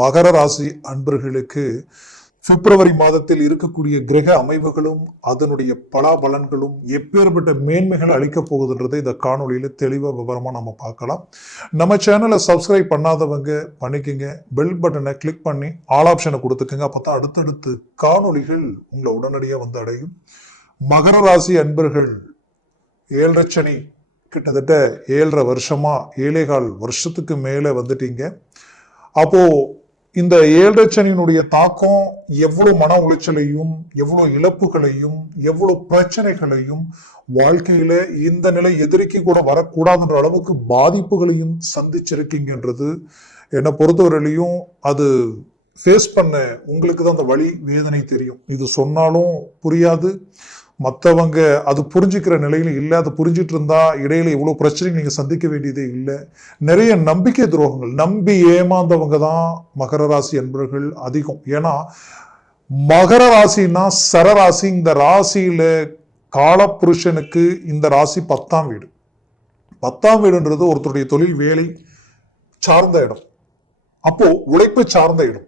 மகர ராசி அன்பர்களுக்கு பிப்ரவரி மாதத்தில் இருக்கக்கூடிய கிரக அமைவுகளும் அதனுடைய பலாபலன்களும் எப்பேற்பட்ட மேன்மைகள் அளிக்கப் போகுதுன்றதை இந்த காணொலியில் தெளிவாக விவரமாக நம்ம பார்க்கலாம். நம்ம சேனலை சப்ஸ்கிரைப் பண்ணாதவங்க பண்ணிக்கோங்க. பெல் பட்டனை கிளிக் பண்ணி ஆல் ஆப்ஷனை கொடுத்துக்கோங்க. அப்போ தான் அடுத்தடுத்து காணொளிகள் உங்களை உடனடியாக வந்து அடையும். மகர ராசி அன்பர்கள் ஏழரை சனி கிட்டத்தட்ட ஏழரை வருஷமா ஏழேகால் வருஷத்துக்கு மேலே வந்துட்டீங்க. அப்போது இந்த ஏழரைச்சனியினுடைய தாக்கம் எவ்வளவு மன உளைச்சலையும் எவ்வளவு இழப்புகளையும் எவ்வளவு பிரச்சனைகளையும் வாழ்க்கையில இந்த நிலை எதிரிக்கு கூட வரக்கூடாதுன்ற அளவுக்கு பாதிப்புகளையும் சந்திச்சிருக்கீங்கன்றது. என்னை பொறுத்தவரையிலையும் அது ஃபேஸ் பண்ண உங்களுக்கு தான் அந்த வழி வேதனை தெரியும். இது சொன்னாலும் புரியாது. மற்றவங்க அது புரிஞ்சுக்கிற நிலையில இல்லை அது புரிஞ்சிட்டு இருந்தா இடையில இவ்வளோ பிரச்சனை நீங்கள் சந்திக்க வேண்டியதே இல்லை. நிறைய நம்பிக்கை துரோகங்கள். நம்பி ஏமாந்தவங்க தான் மகர ராசி என்பவர்கள் அதிகம். ஏன்னா மகர ராசினா சரராசி இந்த ராசியில காலப்புருஷனுக்கு இந்த ராசி பத்தாம் வீடு. பத்தாம் வீடுன்றது ஒருத்தருடைய தொழில் வேலை சார்ந்த இடம். அப்போ உழைப்பு சார்ந்த இடம்.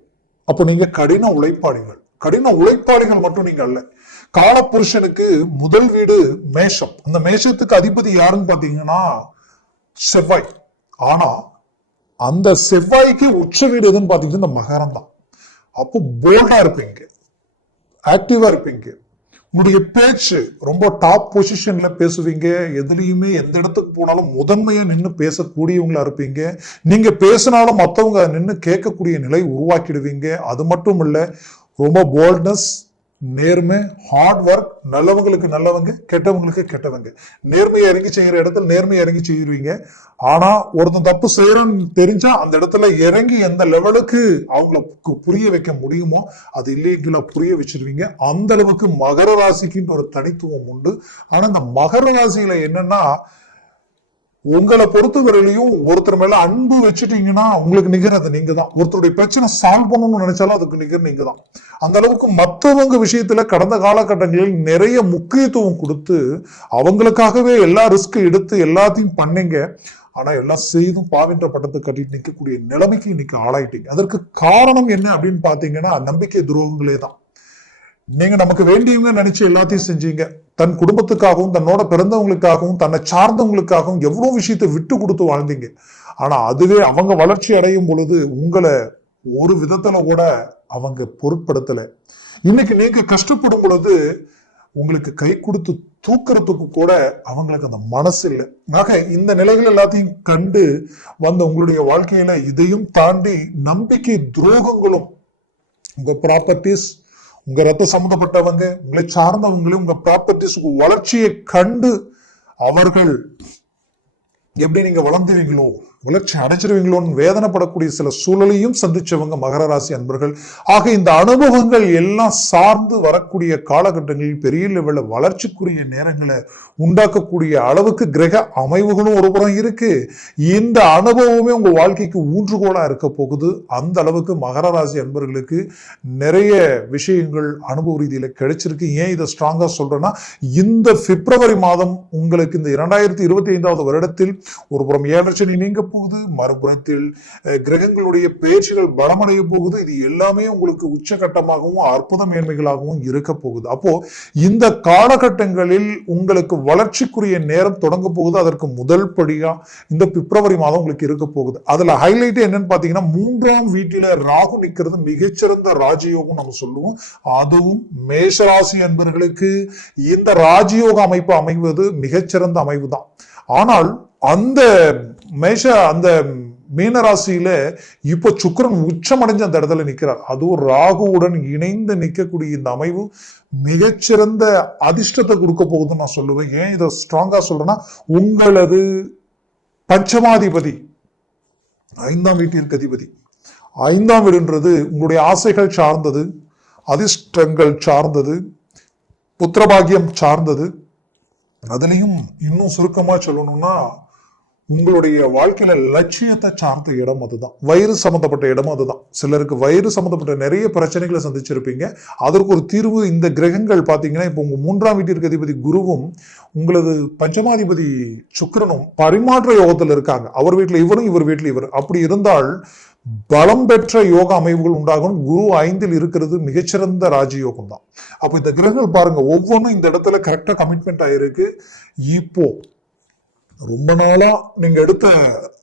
அப்போ நீங்க கடின உழைப்பாளிகள். கடின உழைப்பாளிகள் மட்டும் நீங்க அல்ல. காலபுருஷனுக்கு முதல் வீடு மேஷம். அந்த மேஷத்துக்கு அதிபதி யாருன்னு பாத்தீங்கன்னா செவ்வாய். ஆனா அந்த செவ்வாய்க்கு உச்ச வீடு எதுன்னு பாத்தீங்கன்னா இந்த மகரம் தான். அப்போ போல்டா இருப்பீங்க. ஆக்டிவா இருப்பீங்க. உங்களுடைய பேச்சு ரொம்ப டாப் பொசிஷன்ல பேசுவீங்க. எதுலையுமே எந்த இடத்துக்கு போனாலும் முதன்மையா நின்று பேசக்கூடியவங்களா இருப்பீங்க. நீங்க பேசினாலும் மற்றவங்க நின்று கேட்கக்கூடிய நிலை உருவாக்கிடுவீங்க. அது மட்டும் இல்ல ரொம்ப போல்ட்னஸ் நேர்மை ஹார்ட் ஒர்க் நல்லவங்களுக்கு நல்லவங்க கெட்டவங்களுக்கு கெட்டவங்க. நேர்மையை இறங்கி செய்கிற இடத்துல நேர்மையை இறங்கி செய்யிருவீங்க ஆனா ஒருத்தன் தப்பு செய்யறன்னு தெரிஞ்சா அந்த இடத்துல இறங்கி எந்த லெவலுக்கு அவங்களுக்கு புரிய வைக்க முடியுமோ அது இல்லைங்களா புரிய வச்சிருவீங்க. அந்த அளவுக்கு மகர ராசிக்குன்ற ஒரு தனித்துவம் உண்டு. ஆனா இந்த மகர ராசியில என்னன்னா உங்களை பொறுத்தவரையிலையும் ஒருத்தர் மேல அன்பு வச்சுட்டீங்கன்னா உங்களுக்கு நிகர் அது நீங்க தான் ஒருத்தருடைய பிரச்சனை சால்வ் பண்ணணும்னு நினைச்சாலும் அதுக்கு நிகர் நீங்க தான் அந்த அளவுக்கு மற்றவங்க விஷயத்துல கடந்த காலகட்டங்களில் நிறைய முக்கியத்துவம் கொடுத்து அவங்களுக்காகவே எல்லா ரிஸ்க் எடுத்து எல்லாத்தையும் பண்ணீங்க. ஆனா எல்லாம் செய்தும் பாவின்ற பட்டத்தை கட்டிட்டு நிற்கக்கூடிய நிலைமைக்கு இன்னைக்கு ஆளாயிட்டீங்க. அதற்கு காரணம் என்ன அப்படின்னு பாத்தீங்கன்னா நம்பிக்கை துரோகங்களே தான் நீங்க நமக்கு வேண்டியவங்க நினைச்சு எல்லாத்தையும் செஞ்சீங்க. தன் குடும்பத்துக்காகவும் தன்னோட பிறந்தவங்களுக்காகவும் தன்னை சார்ந்தவங்களுக்காகவும் எவ்வளோ விஷயத்தை விட்டு கொடுத்து வாழ்ந்தீங்க. ஆனால் அதுவே அவங்க வளர்ச்சி அடையும் பொழுது உங்களை ஒரு விதத்தில் கூட அவங்க பொருட்படுத்தலை. இன்னைக்கு நீங்கள் கஷ்டப்படும் பொழுது உங்களுக்கு கை கொடுத்து தூக்கிறதுக்கு கூட அவங்களுக்கு அந்த மனசு இல்லை. ஆக இந்த நிலைகள் எல்லாத்தையும் கண்டு வந்த உங்களுடைய வாழ்க்கையில இதையும் தாண்டி நம்பிக்கை துரோகங்களும் உங்க ப்ராப்பர்ட்டிஸ் உங்க ரத்த சம்பந்தப்பட்டவங்க உங்களை சார்ந்தவங்களும் உங்க ப்ராப்பர்ட்டிஸ் வளர்ச்சியை கண்டு அவர்கள் எப்படி நீங்க வளர்ந்துவீங்களோ வளர்ச்சி அடைச்சிருவீங்களோன்னு வேதனைப்படக்கூடிய சில சூழலையும் சந்திச்சவங்க மகர ராசி அன்பர்கள். ஆக இந்த அனுபவங்கள் எல்லாம் சார்ந்து வரக்கூடிய காலகட்டங்களில் பெரிய லெவலில் வளர்ச்சிக்குரிய நேரங்களை உண்டாக்கக்கூடிய அளவுக்கு கிரக அமைவுகளும் ஒரு புறம் இருக்கு. இந்த அனுபவமே உங்க வாழ்க்கைக்கு ஊன்றுகோலா இருக்க போகுது. அந்த அளவுக்கு மகர ராசி அன்பர்களுக்கு நிறைய விஷயங்கள் அனுபவ ரீதியில் கிடைச்சிருக்கு. ஏன் இதை ஸ்ட்ராங்கா சொல்றேன்னா இந்த பிப்ரவரி மாதம் உங்களுக்கு இந்த இரண்டாயிரத்தி இருபத்தி ஐந்தாவது வருடத்தில் ஒரு புறம் ஏழரை நீங்க போகுது மறுபுறத்தில் கிரகங்களுடைய பயிற்சிகள் பலமடைய போகுது. இது எல்லாமே உங்களுக்கு உச்சகட்டமாகவும் அற்புத மேன்மைகளாகவும் இருக்க போகுது. அப்போ இந்த காலகட்டங்களில் உங்களுக்கு வளர்ச்சிக்குரிய நேரம் தொடங்க போகுது. அதற்கு முதல் படியா இந்த பிப்ரவரி மாதம் உங்களுக்கு இருக்க போகுது. அதுல ஹைலைட் என்னன்னு பாத்தீங்கன்னா மூன்றாம் வீட்டில ராகு நிக்கிறது மிகச்சிறந்த ராஜயோகம் நம்ம சொல்லுவோம். அதுவும் மேஷராசி என்பவர்களுக்கு இந்த ராஜயோக அமைப்பு அமைவது மிகச்சிறந்த அமைவு தான் ஆனால் அந்த மேஷ அந்த மீனராசியில இப்போ சுக்கரன் உச்சமடைஞ்ச அந்த இடத்துல நிற்கிறார் அதுவும் ராகுவுடன் இணைந்து நிற்கக்கூடிய இந்த அமைவு மிகச்சிறந்த அதிர்ஷ்டத்தை கொடுக்க போகுதுன்னு நான் சொல்லுவேன். ஏன் இதை ஸ்ட்ராங்கா சொல்றேன்னா உங்களது பஞ்சமாதிபதி ஐந்தாம் வீட்டிற்கு அதிபதி ஐந்தாம் வீடுன்றது உங்களுடைய ஆசைகள் சார்ந்தது அதிர்ஷ்டங்கள் சார்ந்தது புத்திரபாகியம் சார்ந்தது. அதுலேயும் இன்னும் சுருக்கமாக சொல்லணும்னா உங்களுடைய வாழ்க்கையில லட்சியத்தை சார்ந்த இடம் அதுதான். வயிறு சம்மந்தப்பட்ட இடம் அதுதான். சிலருக்கு வயிறு சம்மந்தப்பட்ட நிறைய பிரச்சனைகளை சந்திச்சிருப்பீங்க. அதற்கு ஒரு தீர்வு இந்த கிரகங்கள் பார்த்தீங்கன்னா இப்போ உங்க மூன்றாம் வீட்டிற்கு அதிபதி குருவும் உங்களது பஞ்சமாதிபதி சுக்கரனும் பரிமாற்ற யோகத்தில் இருக்காங்க. அவர் வீட்டில் இவரும் இவர் வீட்டில் இவர். அப்படி இருந்தால் பலம் பெற்ற யோக அமைவுகள் உண்டாகும். குரு ஐந்தில் இருக்கிறது மிகச்சிறந்த ராஜயோகம் தான் அப்போ இந்த கிரகங்கள் பாருங்க ஒவ்வொன்றும் இந்த இடத்துல கரெக்டாக கமிட்மெண்ட் ஆயிருக்கு. இப்போ ரொம்ப நாளா நீங்க எடுத்த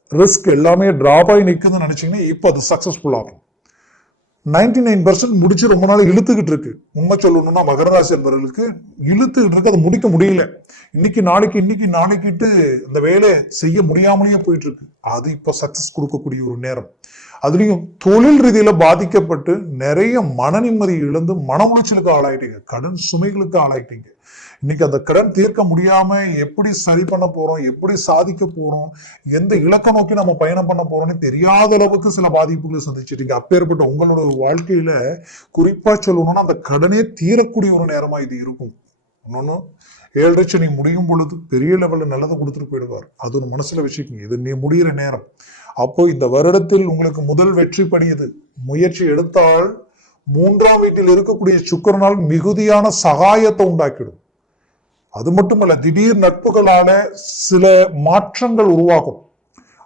ரிஸ்க் எல்லாமே டிராப் ஆகி நிற்குதுன்னு நினைச்சீங்கன்னா இப்போ அது சக்சஸ்ஃபுல் ஆகும். நைன்டி நைன் பர்சன்ட் முடிச்சு ரொம்ப நாள் இழுத்துக்கிட்டு இருக்கு. உண்மை சொல்லணும்னா மகர ராசி என்பவர்களுக்கு இழுத்துக்கிட்டு இருக்கு அதை முடிக்க முடியல. இன்னைக்கு நாளைக்கு இன்னைக்கு நாளைக்கிட்டு இந்த வேலையை செய்ய முடியாமலேயே போயிட்டு இருக்கு. அது இப்போ சக்சஸ் கொடுக்கக்கூடிய ஒரு நேரம். அதுலேயும் தொழில் ரீதியில பாதிக்கப்பட்டு நிறைய மன நிம்மதி இழந்து மன உளைச்சலுக்கு ஆளாயிட்டீங்க. கடன் சுமைகளுக்கு ஆளாயிட்டீங்க. இன்னைக்கு அந்த கடன் தீர்க்க முடியாம எப்படி சரி பண்ண போறோம் எப்படி சாதிக்க போறோம் எந்த இலக்க நோக்கி நம்ம பயணம் பண்ண போறோம்னு தெரியாத அளவுக்கு சில பாதிப்புகளை சந்திச்சிட்டீங்க அப்பேற்பட்ட உங்களோட வாழ்க்கையில குறிப்பா சொல்லணும்னா அந்த கடனே தீரக்கூடிய ஒரு நேரமா இது இருக்கும். இன்னொன்னு ஏழரை சனி முடியும் பொழுது பெரிய லெவலில் நல்லதை கொடுத்துட்டு போயிடுவார். அது ஒரு மனசுல வச்சுக்கோங்க. இது நீ முடியிற நேரம். அப்போ இந்த வருடத்தில் உங்களுக்கு முதல் வெற்றி படியது முயற்சி எடுத்தால் மூன்றாம் வீட்டில் இருக்கக்கூடிய சுக்கரனால் மிகுதியான சகாயத்தை உண்டாக்கிடும். அது மட்டுமல்ல திடீர் நட்புகளால சில மாற்றங்கள் உருவாகும்.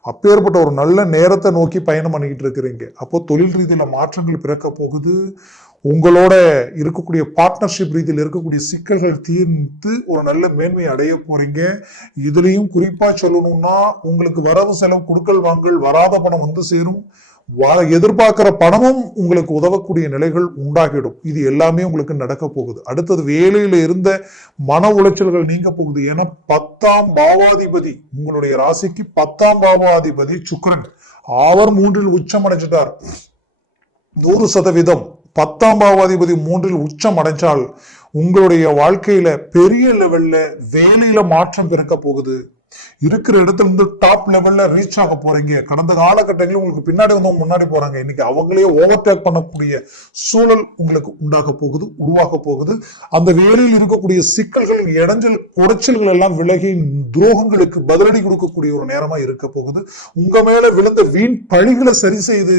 அப்பேற்பட்ட ஒரு நல்ல நேரத்தை நோக்கி பயணம் பண்ணிக்கிட்டு இருக்கிறீங்க. அப்போ தொழில் ரீதியில மாற்றங்கள் பிறக்க போகுது. உங்களோட இருக்கக்கூடிய பார்ட்னர்ஷிப் ரீதியில் இருக்கக்கூடிய சிக்கல்கள் தீர்ந்து ஒரு நல்ல மேன்மை அடைய போறீங்க. இதுலயும் குறிப்பா சொல்லணும்னா உங்களுக்கு வரவு செலவு கொடுக்கல் வாங்கல் வராத பணம் வந்து சேரும். வ- எதிர்பார்க்கிற பணமும் உங்களுக்கு உதவக்கூடிய நிலைகள் உண்டாகிடும். இது எல்லாமே உங்களுக்கு நடக்க போகுது. அடுத்தது வேலையில இருந்த மன உளைச்சல்கள் நீங்க போகுது. ஏன்னா பத்தாம் பாவாதிபதி உங்களுடைய ராசிக்கு பத்தாம் பாவாதிபதி சுக்ரன் அவர் மூன்றில் உச்சம் அடைஞ்சிட்டார். நூறு சதவீதம். பத்தாம் பாவாதிபதி மூன்றில் உச்சம் அடைஞ்சால் உங்களுடைய வாழ்க்கையில பெரிய லெவல்ல வேலையில மாற்றம் பிறக்க போகுது. இருக்கிற இடத்துல இருந்து டாப் லெவல்ல ரீச் ஆக போறீங்க. கடந்த காலகட்டங்களில் உங்களுக்கு பின்னாடி வந்து முன்னாடி போறாங்க. இன்னைக்கு அவங்களே ஓவர்டேக் பண்ணக்கூடிய சூழல் உங்களுக்கு உண்டாக போகுது உருவாக போகுது. அந்த வேலையில் இருக்கக்கூடிய சிக்கல்கள் இடைஞ்சல் குடைச்சல்கள் எல்லாம் விலகி துரோகங்களுக்கு பதிலடி கொடுக்கக்கூடிய ஒரு நேரமா இருக்க போகுது. உங்க மேல விழுந்த வீண் பழிகளை சரி செய்து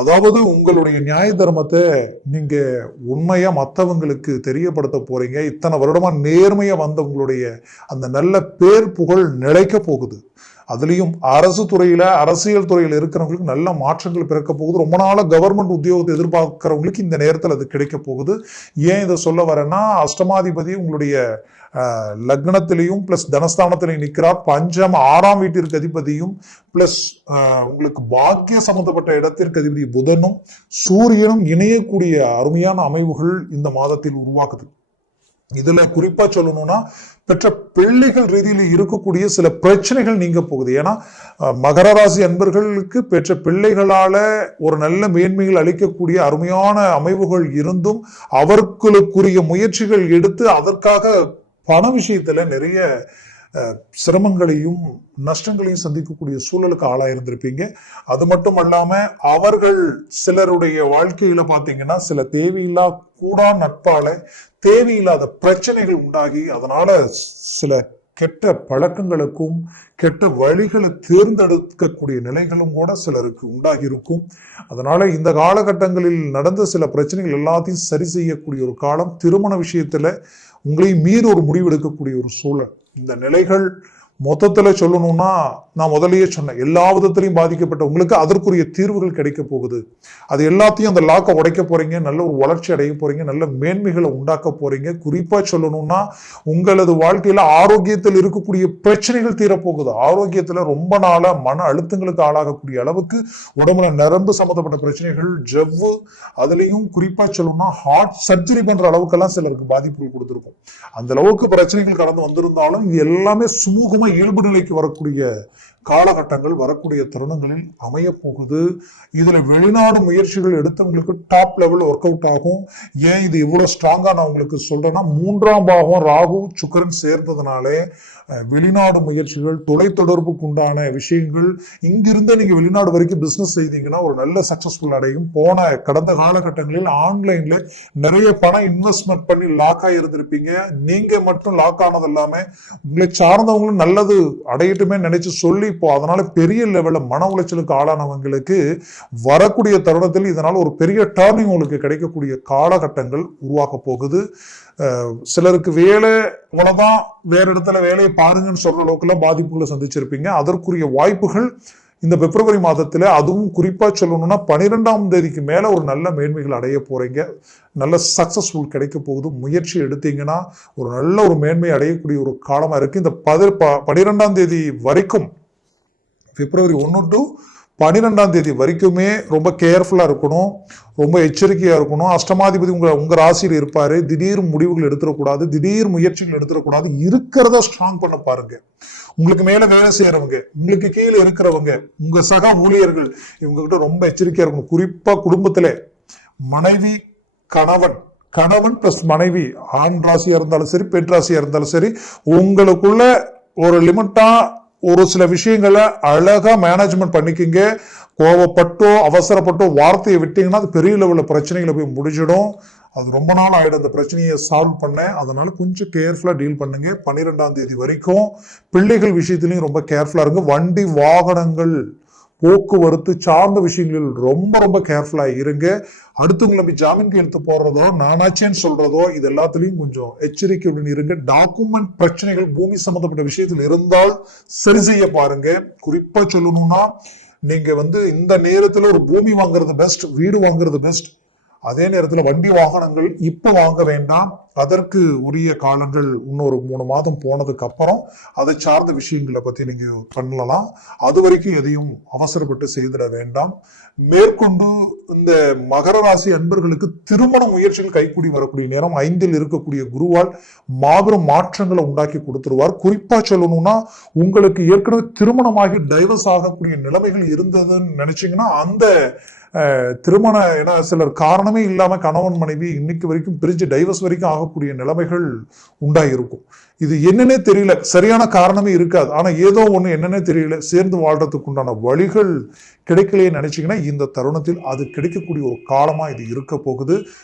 அதாவது உங்களுடைய நியாய தர்மத்தை நீங்க உண்மையா மற்றவங்களுக்கு தெரியப்படுத்த போறீங்க. இத்தனை வருடமா நேர்மையா வந்த உங்களுடைய அந்த நல்ல பேர் புகழ் நிலைக்க போகுது. அதுலயும் அரசு துறையில் அரசியல் துறையில் இருக்கிறவங்களுக்கு நல்ல மாற்றங்கள் பிறக்க போகுது. ரொம்ப நாளாக கவர்மெண்ட் உத்தியோகத்தை எதிர்பார்க்குறவங்களுக்கு இந்த நேரத்தில் அது கிடைக்க போகுது. ஏன் இதை சொல்ல வரேன்னா அஷ்டமாதிபதி உங்களுடைய லக்னத்திலையும் ப்ளஸ் தனஸ்தானத்திலையும் நிற்கிறார் பஞ்சம் ஆறாம் வீட்டிற்கு அதிபதியும் ப்ளஸ் உங்களுக்கு பாக்கிய சம்பந்தப்பட்ட இடத்திற்கு அதிபதி புதனும் சூரியனும் இணையக்கூடிய அருமையான அமைவுகள் இந்த மாதத்தில் உருவாக்குது. இதுல குறிப்பா சொல்லணும்னா பெற்ற பிள்ளைகள் ரீதியில் இருக்கக்கூடிய சில பிரச்சனைகள் நீங்க போகுது. ஏன்னா மகர ராசி அன்பர்களுக்கு பெற்ற பிள்ளைகளால ஒரு நல்ல மேன்மைகள் அளிக்கக்கூடிய அருமையான அமைவுகள் இருந்தும் அவர்களுக்குரிய முயற்சிகள் எடுத்து அதற்காக பண விஷயத்துல நிறைய சிரமங்களையும் நஷ்டங்களையும் சந்திக்கக்கூடிய சூழலுக்கு ஆளாயிருந்திருப்பீங்க அது மட்டும் அல்லாம அவர்கள் சிலருடைய வாழ்க்கையில பாத்தீங்கன்னா சில தேவையில்லா கூடா நட்பால தேவையில்லாத பிரச்சனைகள் உண்டாகி அதனால சில கெட்ட பழக்கங்களுக்கும் கெட்ட வழிகளை தேர்ந்தெடுக்கக்கூடிய நிலைகளும் கூட சிலருக்கு உண்டாகி இருக்கும் அதனால இந்த காலகட்டங்களில் நடந்த சில பிரச்சனைகள் எல்லாத்தையும் சரி செய்யக்கூடிய ஒரு காலம் திருமண விஷயத்துல உங்களையும் மீறி ஒரு முடிவு எடுக்கக்கூடிய ஒரு சூழல். இந்த நிலைகள் மொத்தத்தில் சொல்லணும்னா நான் முதலையே சொன்னேன் எல்லா விதத்திலையும் பாதிக்கப்பட்ட உங்களுக்கு அதற்குரிய தீர்வுகள் கிடைக்க போகுது. அது எல்லாத்தையும் அந்த லாக்கை உடைக்க போறீங்க நல்ல ஒரு வளர்ச்சி அடைய போறீங்க நல்ல மேன்மைகளை உண்டாக்க போறீங்க. குறிப்பா சொல்லணும்னா உங்களது வாழ்க்கையில ஆரோக்கியத்தில் இருக்கக்கூடிய பிரச்சனைகள் தீரப்போகுது. ஆரோக்கியத்துல ரொம்ப நாளா மன அழுத்தங்களுக்கு ஆளாகக்கூடிய அளவுக்கு உடம்புல நரம்பு சம்மந்தப்பட்ட பிரச்சனைகள் ஜவ்வு அதுலேயும் குறிப்பா சொல்லணும்னா ஹார்ட் சர்ஜரி பண்ற அளவுக்கெல்லாம் சிலருக்கு பாதிப்புகள் கொடுத்துருக்கும். அந்த அளவுக்கு பிரச்சனைகள் கடந்து வந்திருந்தாலும் இது எல்லாமே சுமூகமா இயல்பு நிலைக்கு வரக்கூடிய காலகட்டங்கள் வரக்கூடிய தருணங்களில் அமைய போகுது. இதுல வெளிநாடு முயற்சிகள் எடுத்தவங்களுக்கு டாப் லெவல் ஒர்க் அவுட் ஆகும். ஏன் இது இவ்வளவு ஸ்ட்ராங்கா நான் உங்களுக்கு சொல்றேன்னா மூன்றாம் பாகம் ராகு சுக்கரன் சேர்ந்ததுனாலே வெளிநாடு முயற்சிகள் தொலைத்தொடர்புக்கு உண்டான விஷயங்கள் இங்கிருந்து நீங்கள் வெளிநாடு வரைக்கும் பிஸ்னஸ் செய்தீங்கன்னா ஒரு நல்ல சக்சஸ்ஃபுல் அடையும். போன கடந்த காலகட்டங்களில் ஆன்லைன்ல நிறைய பணம் இன்வெஸ்ட்மெண்ட் பண்ணி லாக் ஆகியிருந்திருப்பீங்க நீங்கள் மட்டும் லாக் ஆனது இல்லாம உங்களை சார்ந்தவங்களும் நல்லது அடையட்டுமே நினைச்சு சொல்லி இப்போ அதனால பெரிய லெவலில் மன உளைச்சலுக்கு ஆளானவங்களுக்கு வரக்கூடிய தருணத்தில் இதனால் ஒரு பெரிய டேர்னிங் உங்களுக்கு கிடைக்கக்கூடிய காலகட்டங்கள் உருவாக போகுது. சிலருக்கு வேலை இவ்வளவுதான் வேற இடத்துல வேலையை பாருங்கன்னு சொல்ற அளவுக்குலாம் பாதிப்புகளை சந்திச்சிருப்பீங்க. அதற்குரிய வாய்ப்புகள் இந்த பிப்ரவரி மாதத்துல அதுவும் குறிப்பா சொல்லணும்னா பனிரெண்டாம் தேதிக்கு மேல ஒரு நல்ல மேன்மைகள் அடைய போறீங்க. நல்ல சக்சஸ்ஃபுல் கிடைக்க போகுது. முயற்சி எடுத்தீங்கன்னா ஒரு நல்ல ஒரு மேன்மை அடையக்கூடிய ஒரு காலமா இருக்கு. இந்த பதி ப- பனிரெண்டாம் தேதி வரைக்கும் பிப்ரவரி ஒன்று டு பன்னிரெண்டாம் தேதி வரைக்குமே ரொம்ப கேர்ஃபுல்லாக இருக்கணும். ரொம்ப எச்சரிக்கையாக இருக்கணும். அஷ்டமாதிபதி உங்கள் உங்கள் ராசியில் இருப்பார். திடீர் முடிவுகள் எடுத்துடக்கூடாது. திடீர் முயற்சிகள் எடுத்துடக்கூடாது. இருக்கிறத ஸ்ட்ராங் பண்ண பாருங்க. உங்களுக்கு மேலே வேலை செய்கிறவங்க உங்களுக்கு கீழே இருக்கிறவங்க உங்கள் சக ஊழியர்கள் இவங்ககிட்ட ரொம்ப எச்சரிக்கையாக இருக்கணும். குறிப்பாக குடும்பத்தில் மனைவி கணவன் கணவன் ப்ளஸ் மனைவி ஆண் ராசியாக இருந்தாலும் சரி பெண் ராசியாக இருந்தாலும் சரி உங்களுக்குள்ள ஒரு லிமிட்டாக ஒரு சில விஷயங்களை அழகாக மேனேஜ்மெண்ட் பண்ணிக்கிங்க. கோவப்பட்டோ அவசரப்பட்டோ வார்த்தையை விட்டிங்கன்னா அது பெரிய லெவலில் பிரச்சனைகளை போய் முடிஞ்சிடும். அது ரொம்ப நாள் ஆகிடும் அந்த பிரச்சனையை சால்வ் பண்ண. அதனால் கொஞ்சம் கேர்ஃபுல்லாக டீல் பண்ணுங்க. பன்னிரெண்டாம் தேதி வரைக்கும் பிள்ளைகள் விஷயத்துலையும் ரொம்ப கேர்ஃபுல்லாக இருங்க. வண்டி வாகனங்கள் போக்குவரத்து சார்ந்த விஷயங்களில் ரொம்ப ரொம்ப கேர்ஃபுல்லாக இருங்க. அடுத்தவங்களை நம்பி ஜாமீன் கையெழுத்து போடுறதோ நானாச்சேன்னு சொல்றதோ இது எல்லாத்துலேயும் கொஞ்சம் எச்சரிக்கையுடன் இருங்க. டாக்குமெண்ட் பிரச்சனைகள் பூமி சம்பந்தப்பட்ட விஷயத்தில் இருந்தால் சரி செய்ய பாருங்க. குறிப்பா சொல்லணும்னா நீங்க வந்து இந்த நேரத்தில் ஒரு பூமி வாங்குறது பெஸ்ட் வீடு வாங்குறது பெஸ்ட் அதே நேரத்தில் வண்டி வாகனங்கள் இப்போ வாங்க வேண்டாம். அதற்கு உரிய காலங்கள் இன்னொரு மூணு மாதம் போனதுக்கு அப்புறம் அதை சார்ந்த விஷயங்களை பத்தி நீங்க பண்ணலாம். அது வரைக்கும் எதையும் அவசரப்பட்டு செய்திட வேண்டாம். மேற்கொண்டு இந்த மகர ராசி அன்பர்களுக்கு திருமண முயற்சியில் கைக்கூடி வரக்கூடிய நேரம் ஐந்தில் இருக்கக்கூடிய குருவால் மாபெரும் மாற்றங்களை உண்டாக்கி கொடுத்துருவார். குறிப்பா சொல்லணும்னா உங்களுக்கு ஏற்கனவே திருமணமாகி டைவர்ஸ் ஆகக்கூடிய நிலைமைகள் இருந்ததுன்னு நினைச்சீங்கன்னா அந்த திருமண ஏன்னா சிலர் காரணமே இல்லாம கணவன் மனைவி இன்னைக்கு வரைக்கும் பிரிஞ்சு டைவர்ஸ் வரைக்கும் ஆகக்கூடிய நிலைமைகள் உண்டாயிருக்கும். இது என்னன்னே தெரியல. சரியான காரணமே இருக்காது. ஆனா ஏதோ ஒண்ணு என்னன்னே தெரியல. சேர்ந்து வாழ்றதுக்கு உண்டான வழிகள் கிடைக்கலையே நினைச்சீங்கன்னா இந்த தருணத்தில் அது கிடைக்கக்கூடிய ஒரு காலமா இது இருக்க போகுது.